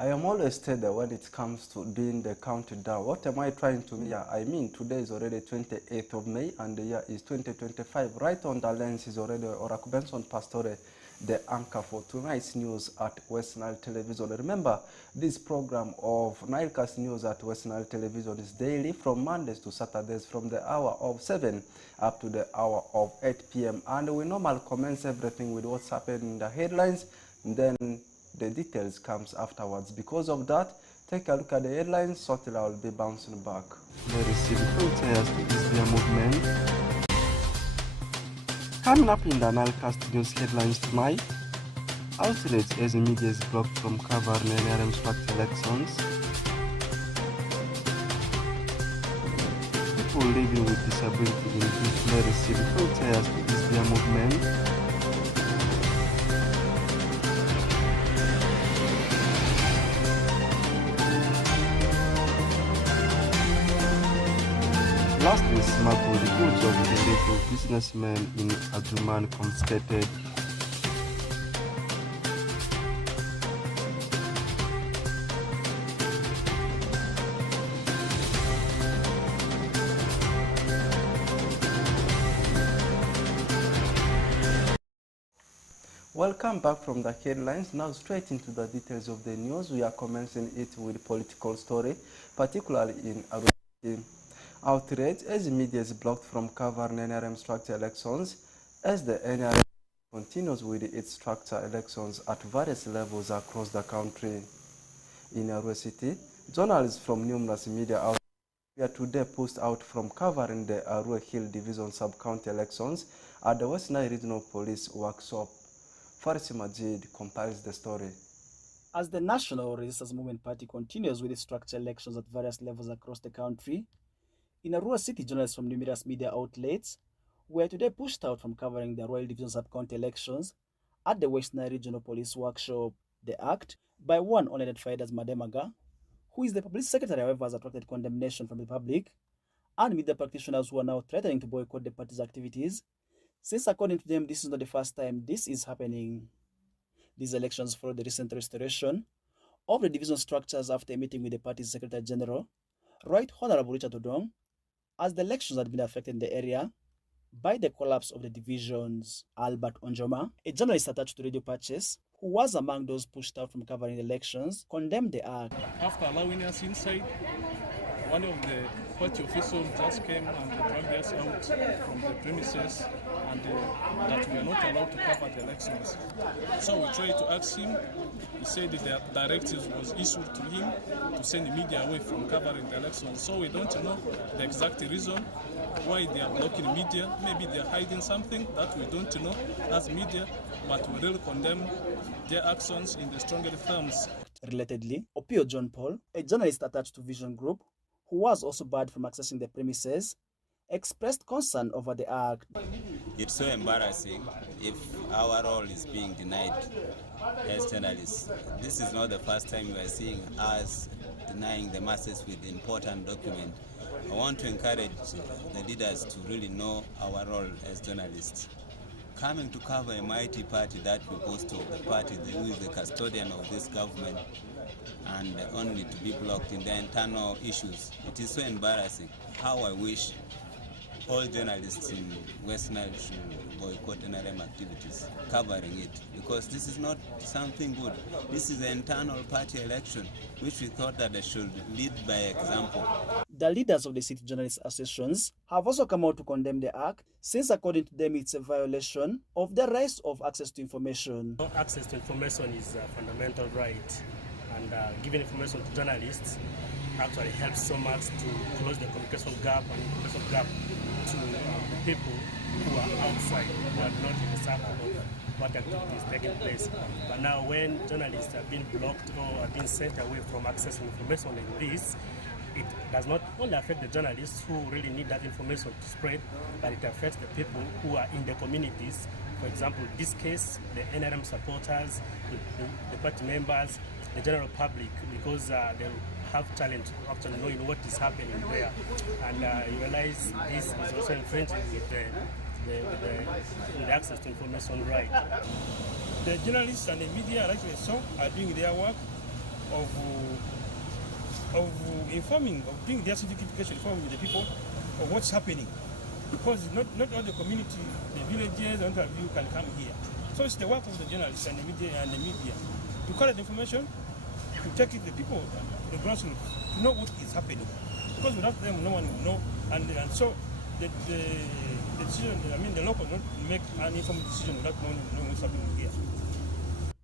I am always steady when it comes to doing the countdown. What am I trying to mean? I mean, today is already 28th of May and the year is 2025. Right on the lens is already Oracle Benson Pastore, the anchor for tonight's news at West Nile Television. Remember, this program of NILECAST News at West Nile Television is daily from Mondays to Saturdays from the hour of 7 up to the hour of 8 p.m. And we normally commence everything with what's happening in the headlines, and then the details comes afterwards. Because of that, take a look at the headlines. Shortly I will be bouncing back. Very simple tires to Israel movement. Coming up in the NILECAST news headlines tonight, outlets as media is blocked from covering NRM structured elections. People living with disability in Israel receive wheelchairs to Israel movement. Lastly, smuggled the goods of the local businessmen in Ajuman confiscated. Welcome back from the headlines. Now straight into the details of the news. We are commencing it with political story, particularly in Arusha. Outrage as the media is blocked from covering NRM structure elections as the NRM continues with its structure elections at various levels across the country. In Arua City, journalists from numerous media outlets were today pushed out from covering the Arua Hill Division sub-county elections at the West Nile Regional Police Workshop. Faris Majid compiles the story. As the National Resistance Movement Party continues with its structure elections at various levels across the country, in Arua City, journalists from numerous media outlets were today pushed out from covering the Royal Division sub-county elections at the West Nile Regional Police Workshop. The act, by one unidentified as Mademaga, who is the public secretary, however, has attracted condemnation from the public and media practitioners who are now threatening to boycott the party's activities, since according to them, this is not the first time this is happening. These elections follow the recent restoration of the division structures after a meeting with the party's Secretary General, Right Honorable Richard Odong, as the elections had been affected in the area by the collapse of the divisions. Albert Onjoma, a journalist attached to Radio Purchase, who was among those pushed out from covering the elections, condemned the act. After allowing us inside, one of the party officials just came and dragged us out from the premises and that we are not allowed to cover the elections. So we tried to ask him. He said that the directive was issued to him to send the media away from covering the elections. So we don't know the exact reason why they are blocking media. Maybe they are hiding something that we don't know as media, but we really condemn their actions in the strongest terms. Relatedly, Opio John Paul, a journalist attached to Vision Group, who was also barred from accessing the premises, expressed concern over the act. It's so embarrassing if our role is being denied as journalists. This is not the first time we are seeing us denying the masses with important documents. I want to encourage the leaders to really know our role as journalists. Coming to cover a mighty party that we boast of, the party who is the custodian of this government, and only to be blocked in the internal issues. It is so embarrassing. How I wish all journalists in West Nile should boycott NRM activities covering it, because this is not something good. This is an internal party election, which we thought that they should lead by example. The leaders of the city journalists associations have also come out to condemn the act, since according to them it's a violation of the right of access to information. Access to information is a fundamental right, and giving information to journalists actually helps so much to close the communication gap and information gap to people who are outside, who are not in the circle of what activity is taking place. But now when journalists have been blocked or have been sent away from accessing information like this, it does not only affect the journalists who really need that information to spread, but it affects the people who are in the communities. For example, in this case, the NRM supporters, the party members, the general public, because they have challenge actually knowing what is happening there. And you realize this is also infringing with the access to information right. The journalists and the media, like we saw, are doing their work. informing, of doing their civic education, informing the people of what's happening. Because not all the community, the villages, and you can come here. So it's the work of the journalists and the media to collect information, to take it to the people, the grassroots, to know what is happening. Because without them, no one will know. And so the decision, the local don't make an informed decision without knowing what's happening here.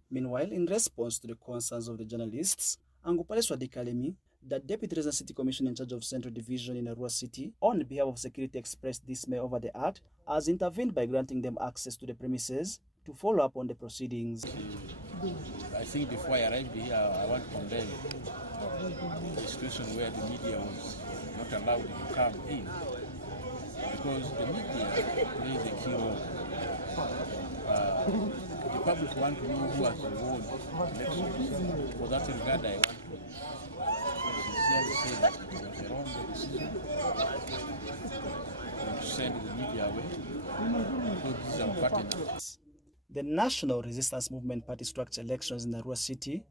Meanwhile, in response to the concerns of the journalists, Angupale Swadikalemi, the Deputy Resident City Commissioner in charge of Central Division in Arua City, on behalf of security, expressed dismay over the act, has intervened by granting them access to the premises to follow up on the proceedings. I think before I arrived here, I want to condemn the situation where the media was not allowed to come in, because the media plays a key role. The public want to know who has won elections. For that regard, I want to sincerely say that it was a wrong decision to send the media away, because this is unfortunate. The National Resistance Movement Party structure elections in Arua City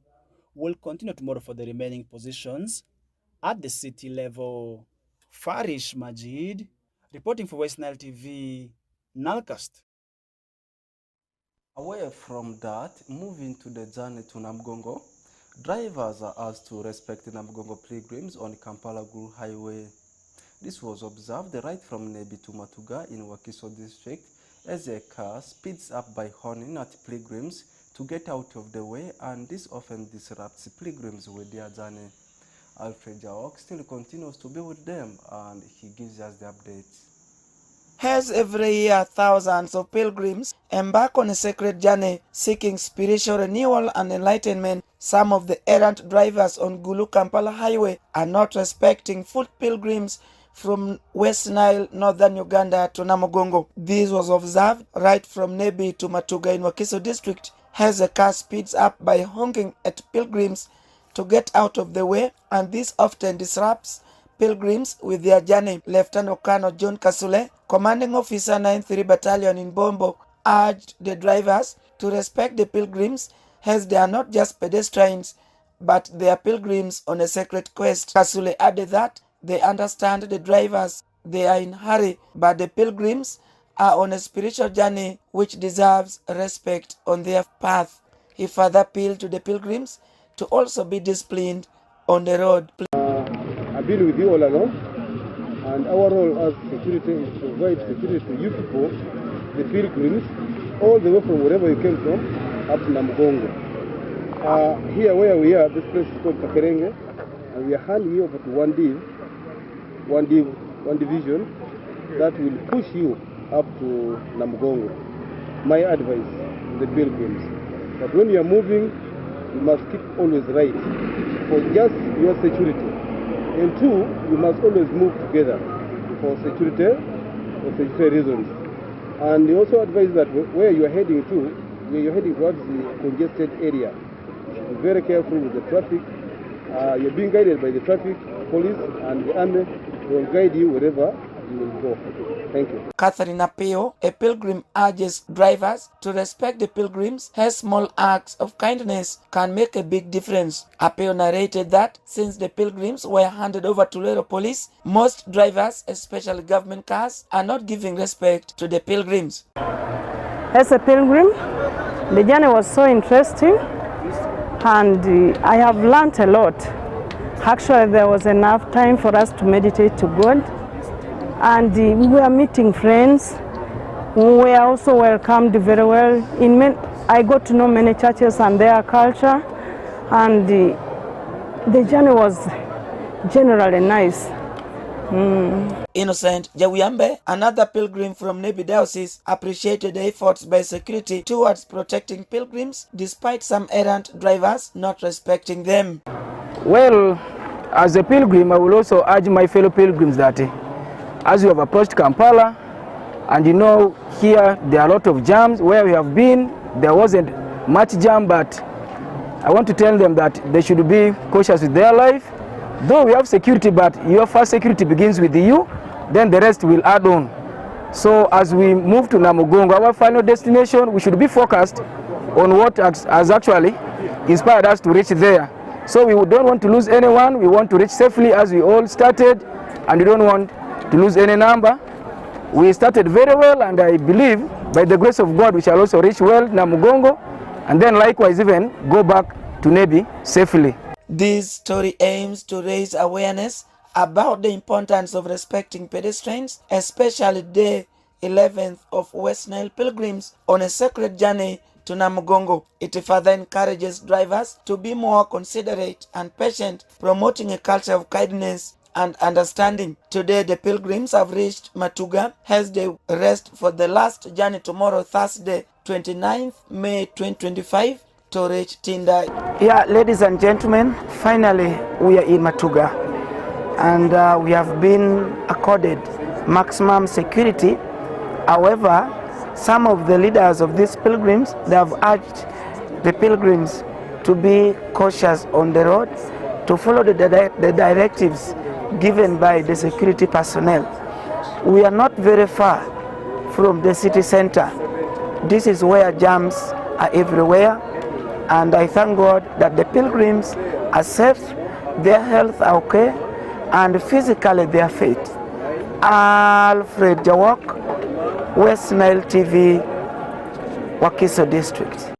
will continue tomorrow for the remaining positions at the city level. Farish Majid, reporting for West Nile TV, NILECAST. Away from that, moving to the journey to Namgongo, drivers are asked to respect the Namgongo pilgrims on Kampala-Gulu Highway. This was observed right from Nebi to Matuga in Wakiso district as a car speeds up by horning at pilgrims to get out of the way, and this often disrupts pilgrims with their journey. Alfred Jawok still continues to be with them, and he gives us the updates. As every year, thousands of pilgrims embark on a sacred journey seeking spiritual renewal and enlightenment. Some of the errant drivers on Gulu-Kampala Highway are not respecting foot pilgrims from West Nile, northern Uganda to Namugongo. This was observed right from Nebi to Matuga in Wakiso district as the car speeds up by honking at pilgrims to get out of the way, and this often disrupts pilgrims with their journey. Lieutenant Colonel John Kasule, commanding officer 9-3 Battalion in Bombo, urged the drivers to respect the pilgrims as they are not just pedestrians, but they are pilgrims on a sacred quest. Kasule added that they understand the drivers, they are in a hurry, but the pilgrims are on a spiritual journey which deserves respect on their path. He further appealed to the pilgrims to also be disciplined on the road. I've been with you all along, and our role as security is to provide security to you people, the pilgrims, all the way from wherever you came from, up to Namugongo. Here where we are, this place is called Kakerenge, and we are handing you over to one division that will push you up to Namugongo. My advice to the pilgrims, that when you are moving, you must keep always right, for just your security. And two, you must always move together for security reasons. And they also advise that where you are heading to, where you are heading towards the congested area, be very careful with the traffic. You're being guided by the traffic police and the army. They will guide you wherever you will go. Thank you. Catherine Apeo, a pilgrim, urges drivers to respect the pilgrims as small acts of kindness can make a big difference. Apeo narrated that since the pilgrims were handed over to Lero police, most drivers, especially government cars, are not giving respect to the pilgrims. As a pilgrim, the journey was so interesting, and I have learned a lot. Actually, there was enough time for us to meditate to God. And we were meeting friends. We were also welcomed very well. I got to know many churches and their culture, and the journey was generally nice. Innocent Jawiyambe, another pilgrim from Nebi Diocese, appreciated the efforts by security towards protecting pilgrims despite some errant drivers not respecting them. Well, as a pilgrim, I will also urge my fellow pilgrims that as we have approached Kampala, and you know here there are a lot of jams. Where we have been, there wasn't much jam, but I want to tell them that they should be cautious with their life. Though we have security, but your first security begins with you, then the rest will add on. So as we move to Namugongo, our final destination, we should be focused on what has actually inspired us to reach there. So we don't want to lose anyone. We want to reach safely as we all started, and we don't want to lose any number. We started very well, and I believe by the grace of God we shall also reach well Namugongo, and then likewise even go back to Nebi safely. This story aims to raise awareness about the importance of respecting pedestrians, especially the 11th of West Nile pilgrims on a sacred journey to Namugongo. It further encourages drivers to be more considerate and patient, promoting a culture of kindness and understanding. Today, the pilgrims have reached Matuga as they rest for the last journey tomorrow, Thursday, 29th May 2025, to reach Tindai. Yeah, ladies and gentlemen, finally we are in Matuga, and we have been accorded maximum security. However, some of the leaders of these pilgrims, they have urged the pilgrims to be cautious on the road, to follow the directives given by the security personnel. We are not very far from the city center. This is where jams are everywhere, and I thank God that the pilgrims are safe, their health are okay, and physically they are fit. Alfred Jawok, West Nile TV, Wakiso District.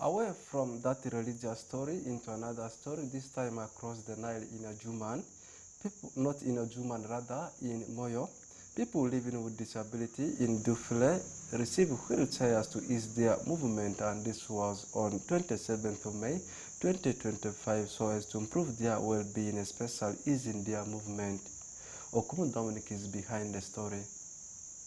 Away from that religious story into another story, this time across the Nile in Ajuman, people, not in Ajuman, rather in Moyo, people living with disability in Dufile receive wheelchairs to ease their movement, and this was on 27th of May 2025 so as to improve their well-being, especially easing their movement. Okumu Dominic is behind the story.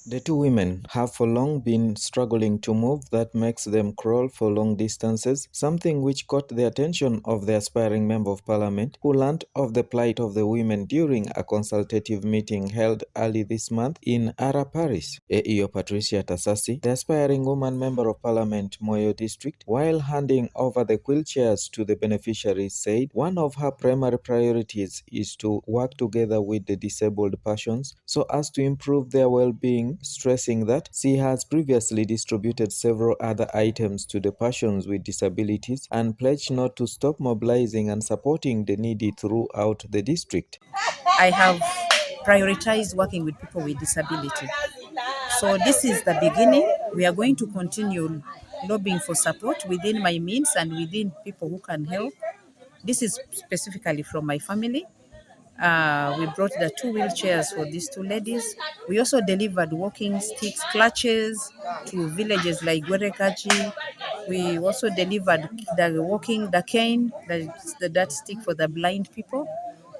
The two women have for long been struggling to move that makes them crawl for long distances, something which caught the attention of the aspiring Member of Parliament, who learnt of the plight of the women during a consultative meeting held early this month in Ara Paris. AEO Patricia Tasasi, the aspiring woman Member of Parliament Moyo District, while handing over the wheelchairs to the beneficiaries, said one of her primary priorities is to work together with the disabled persons so as to improve their well-being, stressing that she has previously distributed several other items to the persons with disabilities and pledged not to stop mobilizing and supporting the needy throughout the district. I have prioritized working with people with disability. So this is the beginning. We are going to continue lobbying for support within my means and within people who can help. This is specifically from my family. We brought the 2 wheelchairs for these 2 ladies. We also delivered walking sticks, clutches to villages like Gwerekaji. We also delivered the cane, that stick for the blind people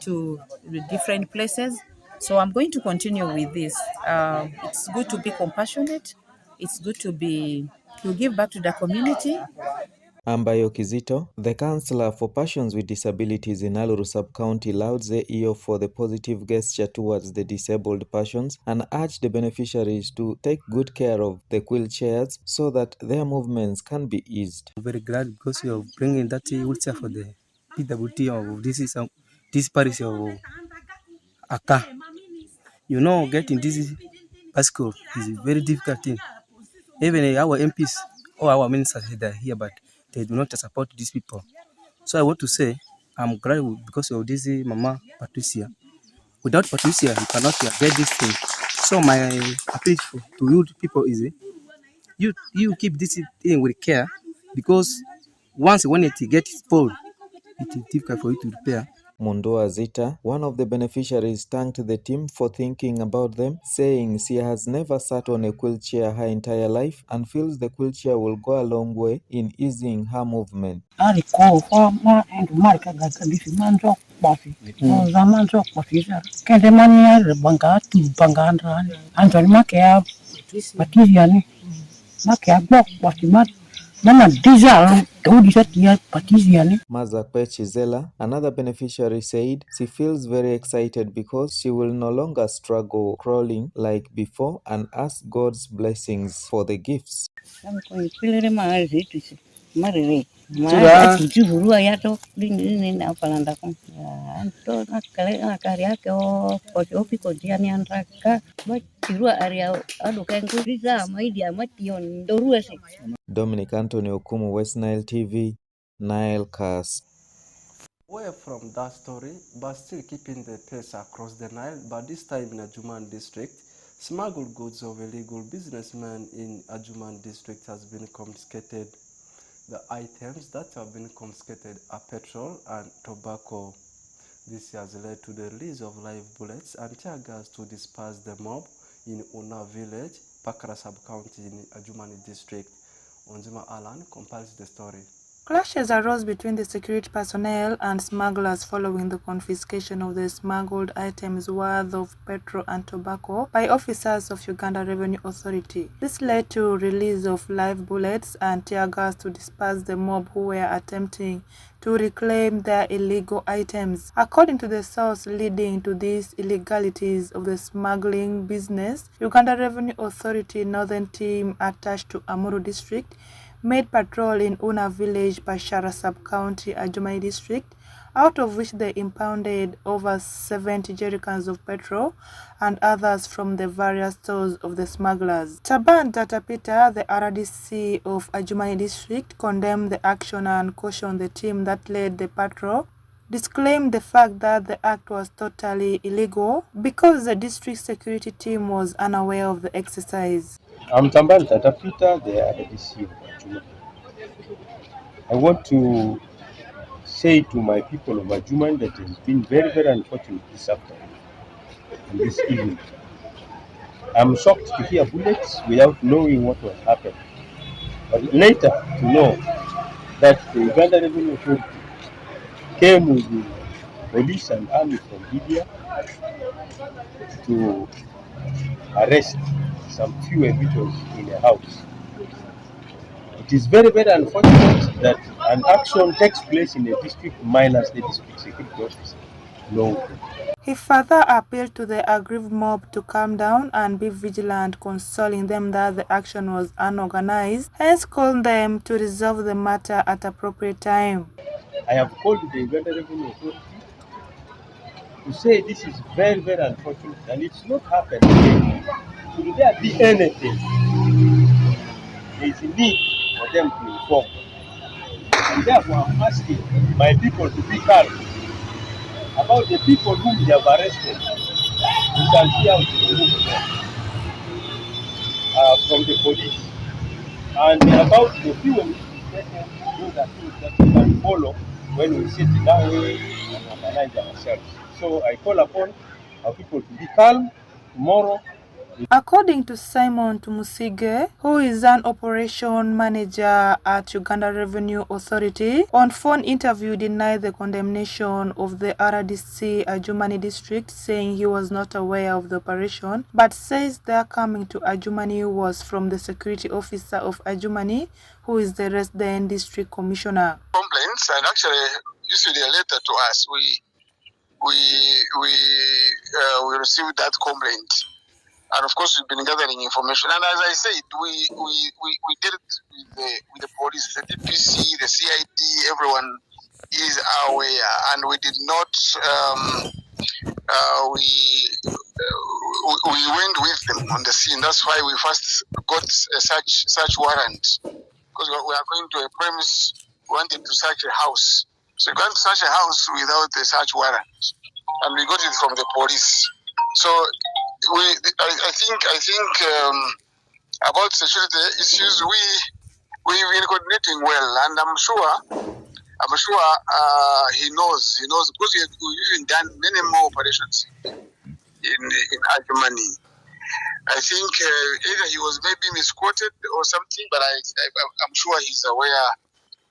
to different places. So I'm going to continue with this. It's good to be compassionate. It's good to give back to the community. Ambayo Kizito, the councillor for persons with disabilities in Aluru sub-county, lauds the EO for the positive gesture towards the disabled persons and urged the beneficiaries to take good care of the wheelchairs so that their movements can be eased. I'm very glad because you are bringing that wheelchair for the PWT of this parish of Aka. You know, getting this bicycle is a very difficult thing. Even our MPs or our ministers are here, but they do not support these people. So I want to say, I'm glad because of this Mama Patricia. Without Patricia, you cannot get this thing. So my appeal to you people is, you keep this thing with care, because once when it gets spoiled, it is difficult for you to repair. Mundoa Zita, one of the beneficiaries, thanked the team for thinking about them, saying she has never sat on a wheelchair her entire life and feels the wheelchair will go a long way in easing her movement. Mazakwe Chizela, another beneficiary, said she feels very excited because she will no longer struggle crawling like before and ask God's blessings for the gifts. Mariri. Sudah. Juru ayato ini na palanda kon. Anto nakale nakari yake o opi kodiani anraka. Juru area adu kengu riza maidi amation doruese. Dominic Anthony Okumu, West Nile TV, NILECAST. Away from that story, but still keeping the pace across the Nile, but this time in Ajuman district, smuggled goods of illegal businessmen in Ajuman district has been confiscated. The items that have been confiscated are petrol and tobacco. This has led to the release of live bullets and tear gas to disperse the mob in Una village, Pakra sub-county in Ajumani district. Onzima Alan compiles the story. Clashes arose between the security personnel and smugglers following the confiscation of the smuggled items worth of petrol and tobacco by officers of Uganda Revenue Authority. This led to release of live bullets and tear gas to disperse the mob who were attempting to reclaim their illegal items. According to the source leading to these illegalities of the smuggling business, Uganda Revenue Authority Northern Team attached to Amuru District made patrol in Una village, Bashara sub-county, Ajumani district, out of which they impounded over 70 jerrycans of petrol and others from the various stores of the smugglers. Taban Datapita, the RDC of Ajumani district, condemned the action and cautioned the team that led the patrol, disclaimed the fact that the act was totally illegal because the district security team was unaware of the exercise. I'm Tamban Tatapita, the RDC of Ajuma. I want to say to my people of Ajuma that it has been very, very unfortunate this afternoon and this evening. I'm shocked to hear bullets without knowing what was happening. But later to know that the Uganda Revenue Authority came with the police and army from Libya to arrest some few individuals in a house. It is very, very unfortunate that an action takes place in a district minus the district security officer. No. He further appealed to the aggrieved mob to calm down and be vigilant, consoling them that the action was unorganized, hence called them to resolve the matter at appropriate time. I have called the Uganda Revenue Authority to say this is very, very unfortunate and it's not happening. Should there be anything, there is a need for them to inform. And therefore I'm asking my people to be calm about the people whom they have arrested. We shall see how to remove them from the police. And about the few investigations, those are things that we can follow when we sit down and organize ourselves. So I call upon our people to be calm tomorrow. According to Simon Tumusige, who is an operation manager at Uganda Revenue Authority, on phone interview denied the condemnation of the RDC Ajumani district, saying he was not aware of the operation, but says their coming to Ajumani was from the security officer of Ajumani, who is the resident district commissioner. Complaints, and actually issued a letter to us. We received that complaint. And of course, we've been gathering information. And as I said, we did it with the police, the DPC, the CID, everyone is aware. And we did not, we went with them on the scene. That's why we first got a search warrant. Because we are going to a premise, we wanted to search a house. So we can't search a house without a search warrant. And we got it from the police. So I think about security issues, we've been coordinating well, and I'm sure he knows because we've even done many more operations in Ajumani. I think either he was maybe misquoted or something, but I'm sure he's aware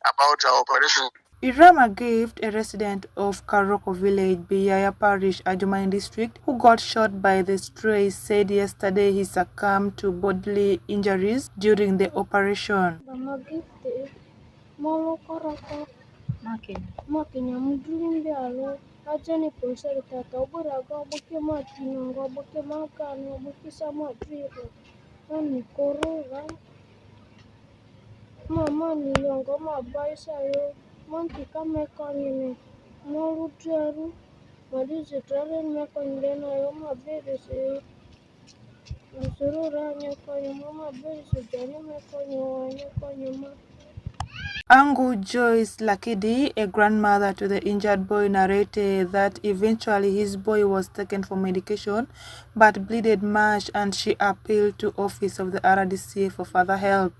about our operation. Irama Gift, a resident of Karoko village, Biyaya Parish, Ajumani district, who got shot by the strays, said yesterday he succumbed to bodily injuries during the operation. Mama niliongo mabaisa yo monti kame konime moru teru malize tare me konilena yo mabere se Msuru ranya konyo mama bere se jani me konyo ma. Angu Joyce Lakidi, a grandmother to the injured boy, narrated that eventually his boy was taken for medication but bleeded much, and she appealed to office of the RDC for further help.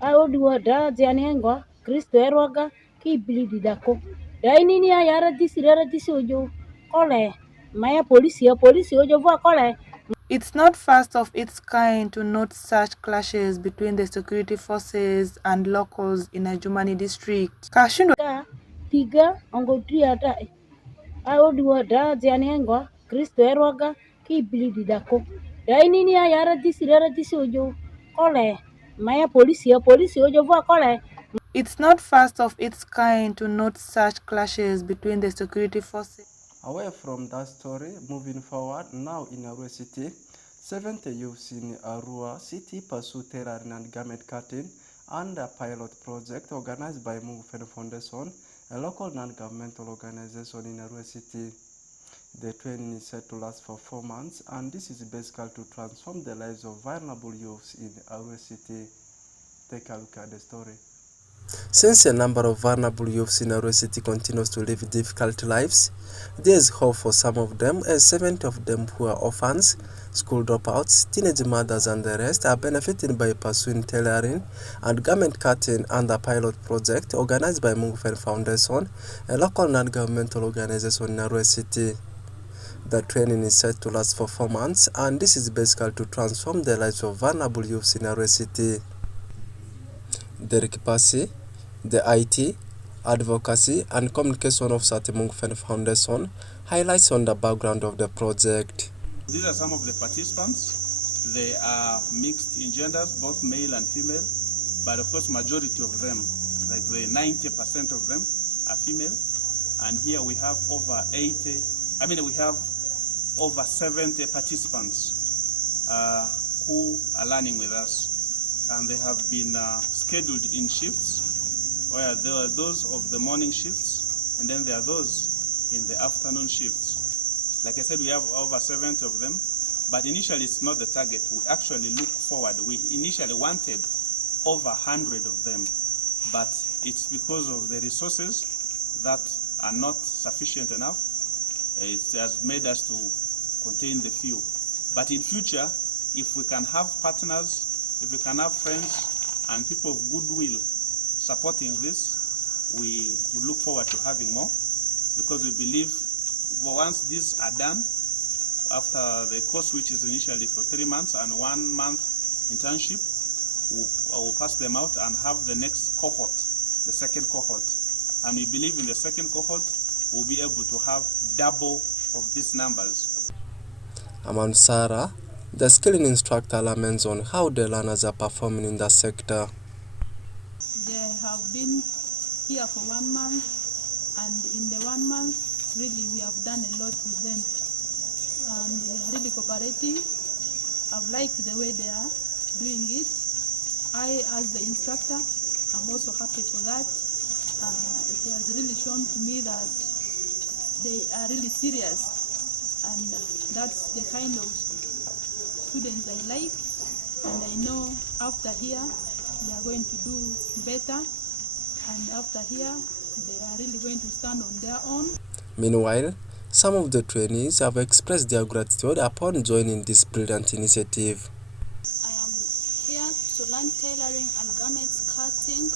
Aodua da zianengo Kristo eroga ki blidi dako daini ni ayara disi ojo kole maya polisi ojo va kole. It's not first of its kind to note such clashes between the security forces and locals in a Jumani district. Tiga ongo triata aodua da zianengo Kristo eroga ki blidi dako daini ni ayara disi ojo kole maya polisi ojo va kole. It's not first of its kind to note such clashes between the security forces. Away from that story, moving forward, now in Arua City, 70 youths in Arua City pursue tailoring and garment cutting under a pilot project organized by Mungu Foundation, a local non-governmental organization in Arua City. The training is set to last for 4 months, and this is basically to transform the lives of vulnerable youths in Arua City. Take a look at the story. Since a number of vulnerable youths in Arua City continues to live difficult lives, there is hope for some of them, as 70 of them who are orphans, school dropouts, teenage mothers and the rest are benefiting by pursuing tailoring and garment cutting under a pilot project organized by Mungu Foundation, a local non-governmental organization in Arua City. The training is set to last for 4 months, and this is basically to transform the lives of vulnerable youths in Arua City. Derek Pasi, the IT, Advocacy and Communication Officer at Mungu Foundation, highlights on the background of the project. These are some of the participants. They are mixed in genders, both male and female, but of course majority of them, like the 90% of them are female. And here we have over 70 participants who are learning with us. And they have been scheduled in shifts, where there are those of the morning shifts, and then there are those in the afternoon shifts. Like I said, we have over 70 of them, but initially it's not the target. We actually look forward. We initially wanted over 100 of them, but it's because of the resources that are not sufficient enough. It has made us to contain the few. But in future, if we can have partners, if we can have friends and people of goodwill supporting this, we look forward to having more, because we believe once these are done, after the course, which is initially for 3 months and 1 month internship, we'll pass them out and have the next cohort, the second cohort. And we believe in the second cohort, we'll be able to have double of these numbers. Aman Sarah, the skilling instructor, laments on how the learners are performing in the sector. They have been here for 1 month, and in the 1 month, really we have done a lot with them. And they are really cooperative. I've liked the way they are doing it. I, as the instructor, I'm also happy for that. It has really shown to me that they are really serious, and that's the kind of students I like, and I know after here they are going to do better, and after here they are really going to stand on their own. Meanwhile, some of the trainees have expressed their gratitude upon joining this brilliant initiative. I am here to learn tailoring and garment cutting.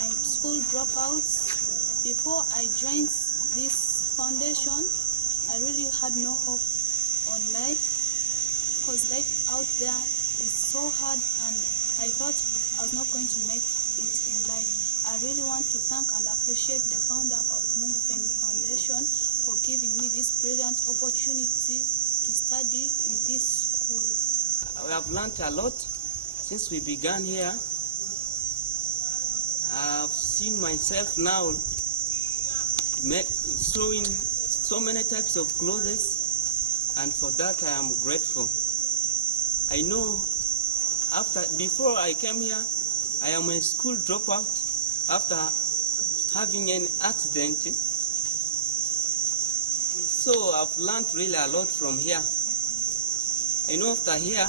I'm school dropouts. Before I joined this foundation, I really had no hope on life, because life out there is so hard, and I thought I was not going to make it in life. I really want to thank and appreciate the founder of Mungu Foundation for giving me this brilliant opportunity to study in this school. We have learned a lot, since we began here, I've seen myself now sewing so many types of clothes, and for that I am grateful. I know before I came here, I am a school dropout after having an accident. So I've learned really a lot from here. I know after here,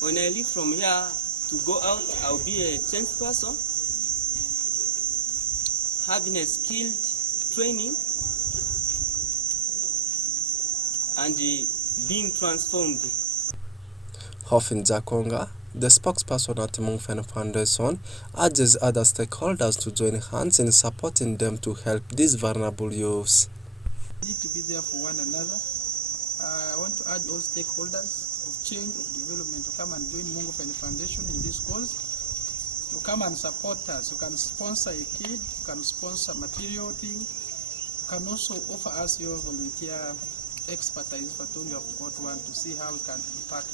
when I leave from here to go out, I'll be a changed person, having a skilled training and being transformed. Hoffin Jakonga, the spokesperson at Mungfen Foundation, urges other stakeholders to join hands in supporting them to help these vulnerable youths. We need to be there for one another. I want to urge all stakeholders of change, of development, to come and join Mungfen Foundation in this cause, to come and support us. You can sponsor a kid, you can sponsor material thing, you can also offer us your volunteer expertise, but only have got one to see how we can impact.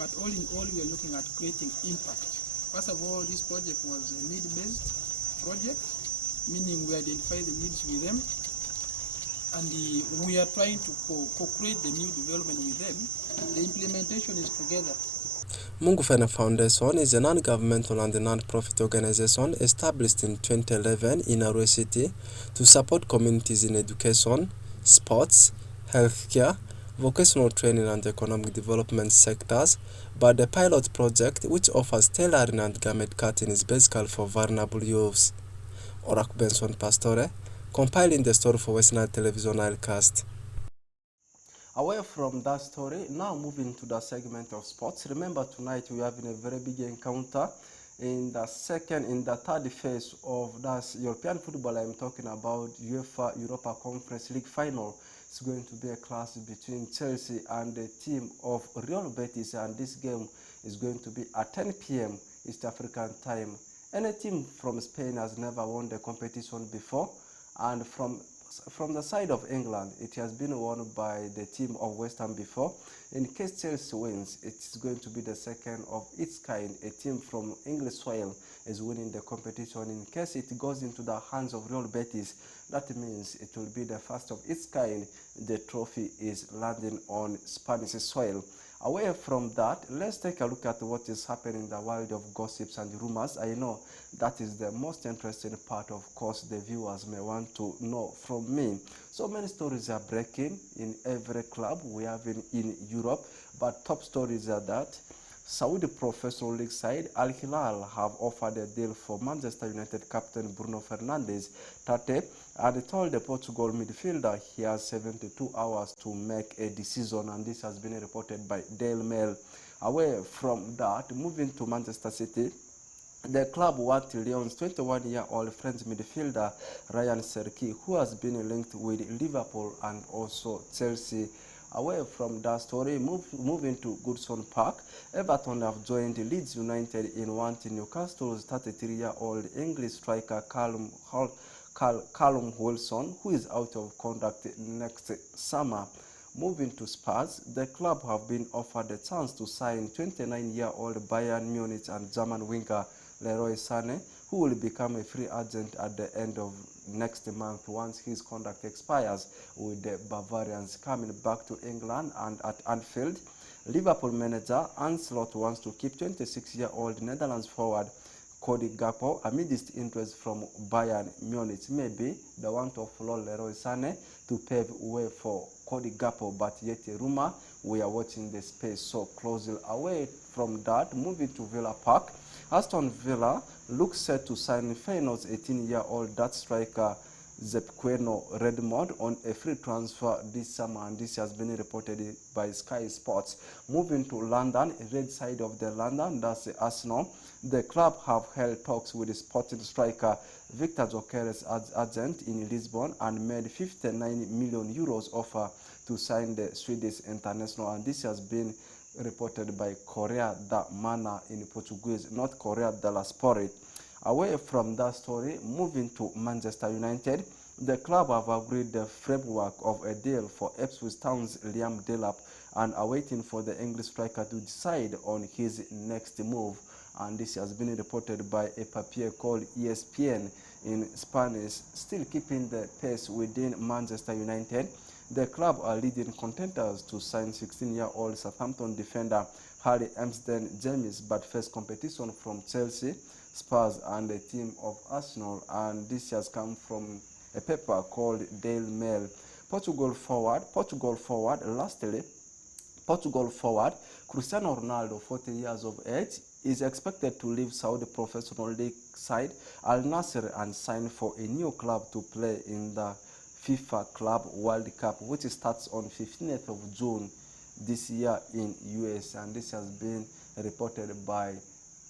But all in all, we are looking at creating impact. First of all, this project was a need-based project, meaning we identify the needs with them, and we are trying to co-create the new development with them. The implementation is together. Mungfen Foundation is a non-governmental and non-profit organization established in 2011 in Arua City to support communities in education, sports, healthcare, vocational training and economic development sectors, but the pilot project, which offers tailoring and garment cutting, is basically for vulnerable youths. Orak Benson Pastore, compiling the story for Western Television NILECAST. Away from that story, now moving to the segment of sports. Remember, tonight we are having a very big encounter in the third phase of that European football. I'm talking about UEFA Europa Conference League final. It's going to be a clash between Chelsea and the team of Real Betis, and this game is going to be at 10 p.m. East African time. Any team from Spain has never won the competition before, and from the side of England, it has been won by the team of West Ham before. In case Chelsea wins, it's going to be the second of its kind. A team from English soil is winning the competition. In case it goes into the hands of Real Betis, that means it will be the first of its kind. The trophy is landing on Spanish soil. Away from that, let's take a look at what is happening in the world of gossips and rumors. I know that is the most interesting part, of course, the viewers may want to know from me. So many stories are breaking in every club we have in Europe, but top stories are that Saudi Professional League side Al Hilal have offered a deal for Manchester United captain Bruno Fernandes Tate, and told the Portugal midfielder he has 72 hours to make a decision, and this has been reported by Daily Mail. Away from that, moving to Manchester City, the club want Lyon's 21-year-old French midfielder Ryan Cherki, who has been linked with Liverpool and also Chelsea. Away from that story, moving to Goodson Park, Everton have joined Leeds United in wanting Newcastle's 33-year-old English striker Callum Wilson, who is out of contract next summer. Moving to Spurs, the club have been offered a chance to sign 29-year-old Bayern Munich and German winger Leroy Sané, who will become a free agent at the end of next month once his contract expires, with the Bavarians coming back to England and at Anfield. Liverpool manager Ancelotti wants to keep 26-year-old Netherlands forward Cody Gakpo amidst interest from Bayern Munich. Maybe they want to offload Leroy Sané to pave way for Cody Gakpo, but yet a rumor. We are watching the space so closely. Away from that, moving to Villa Park, Aston Villa looks set to sign Feyenoord's 18-year-old Dutch striker Zepqueno Redmond on a free transfer this summer, and this has been reported by Sky Sports. Moving to London, red side of the London, that's the Arsenal. The club have held talks with the Sporting striker Victor Gyökeres as agent in Lisbon and made 59 million euros offer to sign the Swedish international, and this has been reported by Correia da Manhã in Portuguese, not Correia dello Sport. Away from that story, moving to Manchester United, The club have agreed the framework of a deal for Ipswich Town's Liam Delap and are waiting for the English striker to decide on his next move. And this has been reported by a papier called ESPN in Spanish. Still keeping the pace within Manchester United, the club are leading contenders to sign 16-year-old Southampton defender Harry James, but face competition from Chelsea, Spurs and the team of Arsenal. And this has come from a paper called Daily Mail. Portugal forward, Cristiano Ronaldo, 40 years of age, is expected to leave Saudi Professional League side Al Nassr and sign for a new club to play in the FIFA Club World Cup, which starts on 15th of June this year in US. And this has been reported by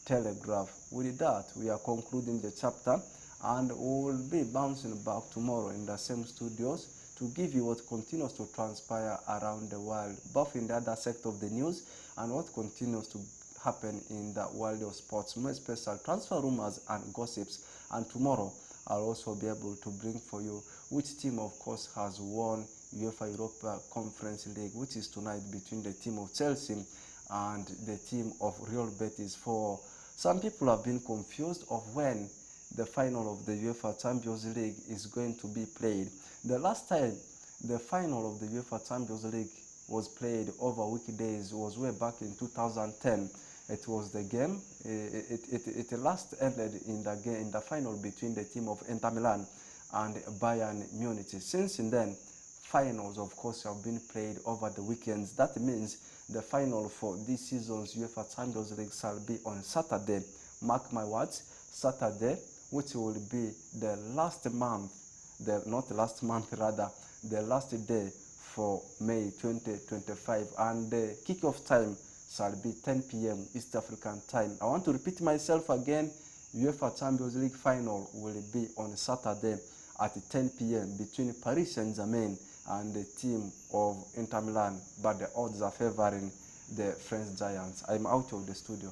Telegraph. With that, we are concluding the chapter, and we will be bouncing back tomorrow in the same studios to give you what continues to transpire around the world, both in the other sector of the news and what continues to happen in the world of sports, more special transfer rumors and gossips. And tomorrow I'll also be able to bring for you which team, of course, has won UEFA Europa Conference League, which is tonight between the team of Chelsea and the team of Real Betis. For some people have been confused of when the final of the UEFA Champions League is going to be played. The last time the final of the UEFA Champions League was played over weekdays was way back in 2010. It was the game. It last ended in the final between the team of Inter Milan and Bayern Munich. Since then, finals, of course, have been played over the weekends. That means the final for this season's UEFA Champions League shall be on Saturday. Mark my words, Saturday, which will be the last day for May 2025, and the kickoff time shall be 10 p.m. East African time. I want to repeat myself again. UEFA Champions League final will be on Saturday at 10 p.m. between Paris Saint-Germain and the team of Inter Milan, but the odds are favoring the French Giants. I'm out of the studio.